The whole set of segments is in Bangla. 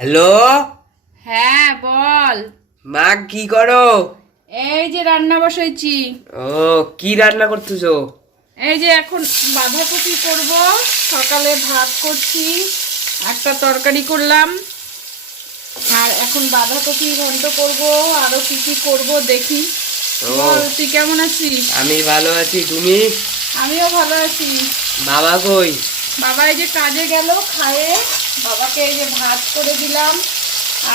হ্যালো? হ্যাঁ বল। মা কি করো? এই যে রান্না বসাইছি। ও কি রান্না করতেছো? এই যে এখন বাঁধাকপি করব সকালে ভাত করছি একটা তরকারি করলাম আর এখন বাঁধাকপি ঘন্ট করব আরও কি কি করব দেখি। বল তুই কেমন আছিস? আমি ভালো আছি তুমি? আমিও ভালো আছি। বাবা কই? বাবা এই যে কাজে গেল খায়ে। বাবাকে এই যে ভাত করে দিলাম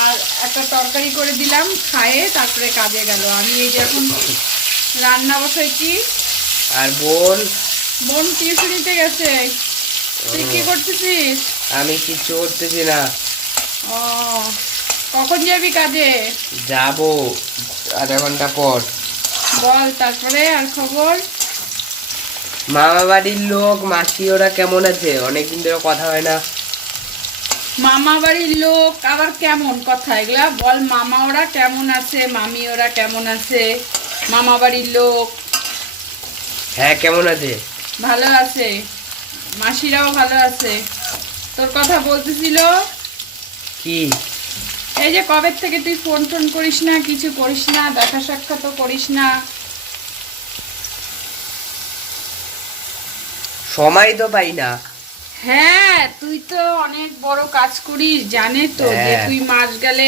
আর একটা তরকারি করে দিলাম খায়ে তারপরে কাজে গেল। আমি এই যে এখন রান্না বসাইছি। আর বোন? বোন টিউশনিতে গেছে। তুই কি করতেছিস? আমি কিছু করতেছি না। ও কখন যাবি কাজে? যাব আধা ঘণ্টা পর। বল তারপরে আর খবর? মামা বাড়ির লোক মাসি ওরা কেমন আছে? অনেকদিন ধরে কথা হয় না। মামা বাড়ির লোক আবার কেমন কথা? এগুলা বল মামা ওরা কেমন আছে? মামি ওরা কেমন আছে? মামা বাড়ির লোক। হ্যাঁ কেমন আছে? ভালো আছে। মাসিরাও ভালো আছে। তোর কথা বলতেছিল? কি? এই যে কবে থেকে তুই ফোন টোন করিস না কিছু করিস না দেখা সাক্ষাৎ করিস না। সময় তো পাই না। হ্যাঁ তুই তো অনেক বড় কাজ করিস জানে তো যে হ্যাঁ। তুই মাস গেলে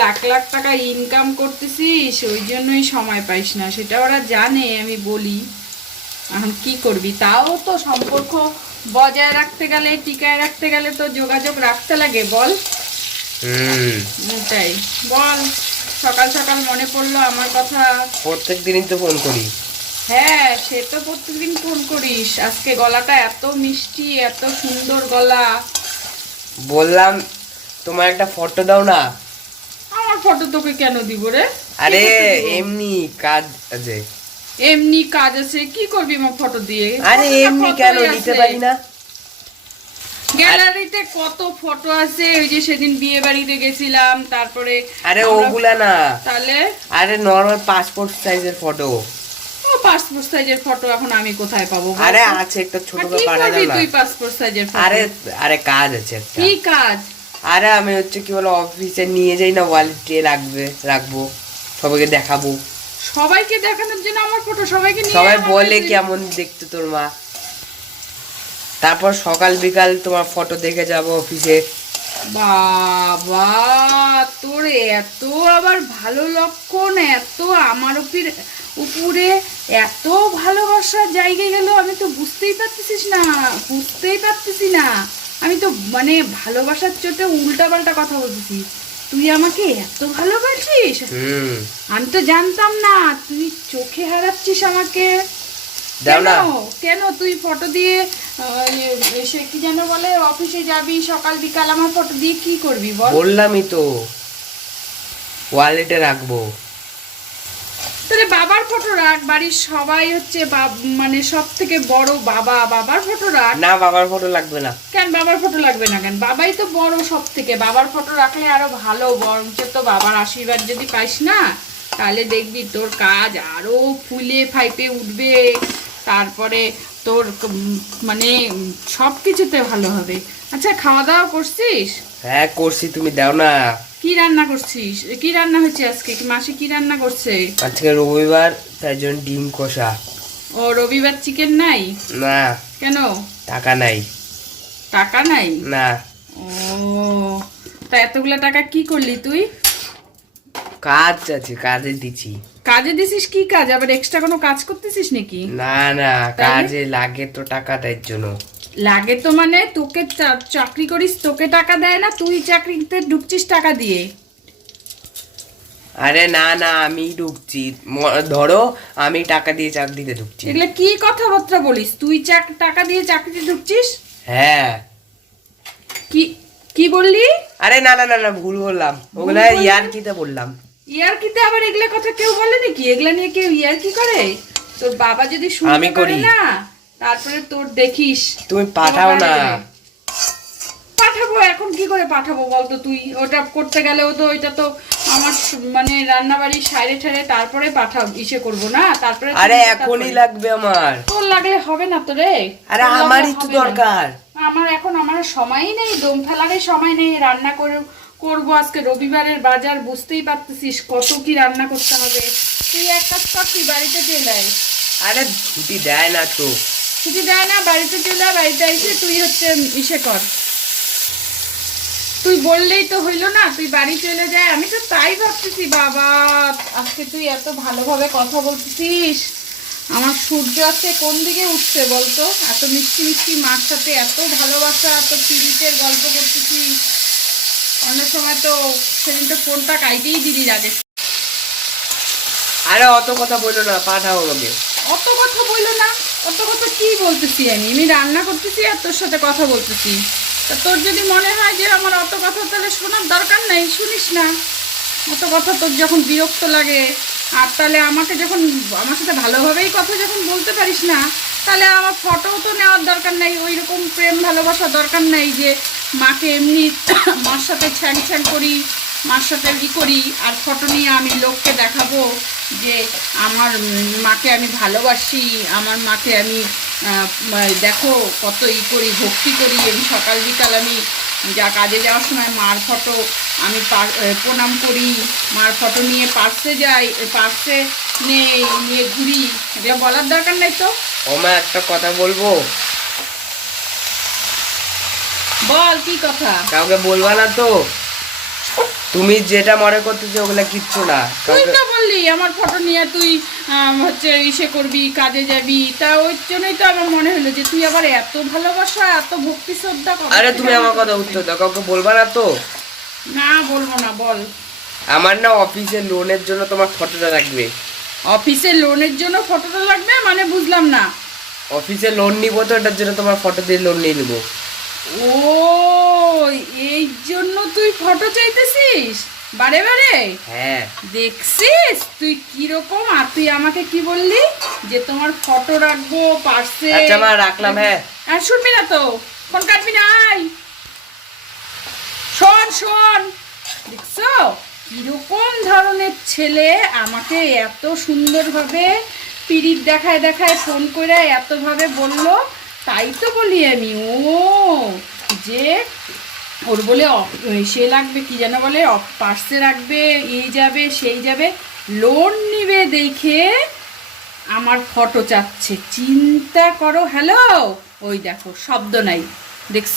লাখ লাখ টাকা ইনকাম করতেছিস ওই জন্যই সময় পাইস না সেটা ওরা জানে আমি বলি। এখন কি করবি? তাও তো সম্পর্ক বজায় রাখতে গেলে টিকায় রাখতে গেলে তো যোগাযোগ রাখতে লাগে বল। ওটাই বল সকাল সকাল মনে পড়ল আমার কথা? প্রত্যেক দিনই তো ফোন করি। হ্যাঁ সে তো প্রত্যেকদিন ফোন করিস। আজকে গলাটা এত মিষ্টি এত সুন্দর গলা। বললাম তোমার একটা ফটো দাও না। আমার ফটো তোকে কেন দিব রে? আরে এমনি কাজ আছে। এমনি কাজ আছে কি করবি আমার ফটো দিয়ে? আরে এমনি কেন দিতে পারি না? গ্যালারিতে কত ফটো আছে ওই যে সেদিন বিয়ে বাড়িতে গেছিলাম তারপরে আরে ওগুলা না। তাহলে? আরে নর্মাল পাসপোর্ট সাইজের ফটো পাসপোর্ট সাইজের ফটো এখন আমি কোথায় পাবো আরে আছে একটা ছোট না তুই পাসপোর্ট সাইজের ফটো আরে আরে কাজ আছে একটা। কি কাজ? আরে আমি হচ্ছে কি বলো অফিসে নিয়ে যাই না ওয়ালেটে রাখবে রাখব। সবাইকে দেখাবো। সবাইকে দেখানোর জন্য আমার ফটো সবাইকে নিয়ে সবাই বলে কেমন দেখতে তোর মা। তারপর সকাল বিকাল তোমার ফটো দেখে যাব অফিসে বাবা তোর এত আবার ভালো লক্ষণ এত আমার উপর এত ভালোবাসার জায়গায় গেল আমি তো বুঝতেই পারতেছিস না বুঝতেই পারতেছি না। আমি তো মানে ভালোবাসার চোটে উল্টা পাল্টা কথা বলতেছি। তুই আমাকে এত ভালোবাসিস? আমি তো জানতাম না তুই চোখে হারাচ্ছিস আমাকে। কেন? কেন? তুই ফটো দিয়ে ইয়ে, সে কি যেন বলে অফিসে যাবি সকাল বিকাল আমার ফটো দিয়ে কি করবি বল? বললামই তো। ওয়ালেটে রাখব। তাহলে বাবার ফটো রাখ বাড়ির সবাই হচ্ছে মানে সব থেকে বড় বাবা বাবার ফটো রাখ। না বাবার ফটো লাগবে না। কেন বাবার ফটো লাগবে না কেন? বাবাই তো বড় সব থেকে বাবার ফটো রাখলে আরও ভালো বরঞ্চ তো বাবার আশীর্বাদ যদি পাইস না তাহলে দেখবি তোর কাজ আরও ফুলে ফাইপে উঠবে। তারপরে তোর মানে সব কিছুতে ভালো হবে। আচ্ছা খাওয়া দাওয়া করছিস? হ্যাঁ করছি তুমি দাও না। কি রান্না করছিস? কি রান্না হচ্ছে আজকে? কি মাসি কি রান্না করছে? আজকে রবিবার তাই জন্য ডিম কষা। ও রবিবার চিকেন নাই? না। কেন? টাকা নাই। টাকা নাই? না। ও তা এতগুলা টাকা কি করলি তুই? কাজ আছে কাজে দিছি কাজে দিছিস কি কাজ? আবার এক্সট্রা কোনো কাজ করতেছিস নাকি? না না কাজে লাগে তো টাকা তাই জন্য। লাগে তো মানে তোকে চাকরি করিস তোকে টাকা দেয় না তুই চাকরিতে ঢুকছিস টাকা দিয়ে। আরে না না আমি ঢুকছি। ধরো আমি টাকা দিয়ে চাকরিতে ঢুকছি। এগুলো কি কথাবার্তা বলিস? তুই চাক- টাকা দিয়ে চাকরিতে ঢুকছিস? হ্যাঁ। কি কি বললি? আরে না না না না ভুল বললাম। ওগুলা? ইয়ার কিতে বললাম। ইয়ারকিতে আবার এগুলা কথা কেউ বলে নাকি? এগুলা নিয়ে কেউ ইয়ারকি করে? তোর বাবা যদি শুনতে পারে। না তারপরে তোর দেখিস। তুমি পাঠাও না। পাঠাবো এখন কি করে পাঠাবো বলতো তুই? ওটা করতে গেলেও তো ওইটা তো আমার মানে রান্না বাড়ির সাইডে ঠাইরে তারপরে পাঠাও ইসে করব না? তারপরে আরে এখনই লাগবে আমার। তোর লাগলে হবে না তো রে। আরে আমারই তো দরকার। আমার এখন আমার সময়ই নেই দম ফেলারই সময় নেই রান্না করে করব আজকে রবিবারের বাজার বুঝতেই পারতেছিস কত কি রান্না করতে হবে। তুই এক কাজ কর তুই বাড়িতে চলে আয়। আরে ছুটি দেয় না তো। ছুটি দেয় না বাড়িতে চলে বাড়িতে এসে তুই হচ্ছে ইসে কর। তুই বললেই তো হইল না তুই বাড়ি চলে যায়। আমি তো তাই ভাবতেছি বাবা আজকে তুই এত ভালোভাবে কথা বলতেছিস। আমার সূর্য আজকে কোন দিকে উঠছে বলতো? এত মিষ্টি মিষ্টি মার সাথে এত ভালোবাসা এত পিড়িতের গল্প করতেছিস। অন্য সময় তো সেদিন তো ফোনটা কাইটেই দিলি আগে আরে অত কথা বলো না পাঠাও আমাকে। অত কথা বলল না অত কথা কি বলতেছি আমি? আমি রান্না করতেছি আর তোর সাথে কথা বলতেছি। তা তোর যদি মনে হয় যে আমার অত কথা তাহলে শোনার দরকার নাই শুনিস না। অত কথা তোর যখন বিরক্ত লাগে আর তাহলে আমাকে যখন আমার সাথে ভালোভাবেই কথা যখন বলতে পারিস না তাহলে আমার ফটোও তো নেওয়ার দরকার নাই ওই রকম প্রেম ভালোবাসা দরকার নাই যে মাকে এমনি মার সাথে ছ্যাং ছ্যাং করি, মার সাথে ই করি, আর ফটো নিয়ে আমি লোককে দেখাবো যে আমার মাকে আমি ভালোবাসি, আমার মাকে আমি দেখো কত ই করি, ভক্তি করি আমি সকাল বিকাল আমি যা কাজে যাওয়ার সময় মার ফটো আমি প্রণাম করি, মার ফটো নিয়ে পার্সে যাই পার্সে নিয়ে নিয়ে ঘুরি। এগুলো বলার দরকার নাই তো? ওমা, একটা কথা বলব? বল কি কথা? কাউকে বলবা না তো। তুমি যেটা মনে করতেছো ওগুলা কিচ্ছু না। তুই তো বললি আমার ফটো নিয়ে তুই হচ্ছে ইসে করবি কাজে যাবি। তা ওই জন্যই তো আমার মনে হলো যে তুই আবার এত ভালোবাসা এত ভক্তি শ্রদ্ধা কবে আরে তুমি আমার কথা উত্তর দাও কাউকে বলবা না তো? না বলব না বল। আমার না অফিসের লোনের জন্য তোমার ফটোটা লাগবে। অফিসে লোনের জন্য ফটোটা লাগবে? মানে বুঝলাম না। অফিসে লোন নিবো তো এটার জন্য তোমার ফটো দিয়ে লোন নিয়ে নেব। ও এই জন্য তুই ফটো চাইতেছিস? বারে বারে? হ্যাঁ। দেখছিস? তুই কীরকম? আর তুই আমাকে কি বললি? যে তোমার ফটো রাখব পার্সে আচ্ছা মা রাখলাম হ্যাঁ। আর শুনবি না তো? ফোন কাটবি না আয়। শোন শোন। দেখছ? কীরকম ধরনের ছেলে আমাকে এত সুন্দরভাবে পিরিত দেখায় দেখায় ফোন করে এতভাবে বলল। তাই তো বলি আমি, ও যে ওর বলে সে লাগবে, কি যেন বলে পার্সে রাখবে এই যাবে, সেই যাবে, লোন নিবে দেখে আমার ফটো চাচ্ছে। চিন্তা করো, হ্যালো? ওই দেখো, শব্দ নাই। দেখছ?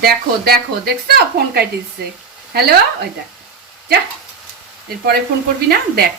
দেখো দেখো, দেখছ? ফোন কাটিছে হ্যালো? ওই দেখ। যা, এরপরে ফোন করবি না? দেখ।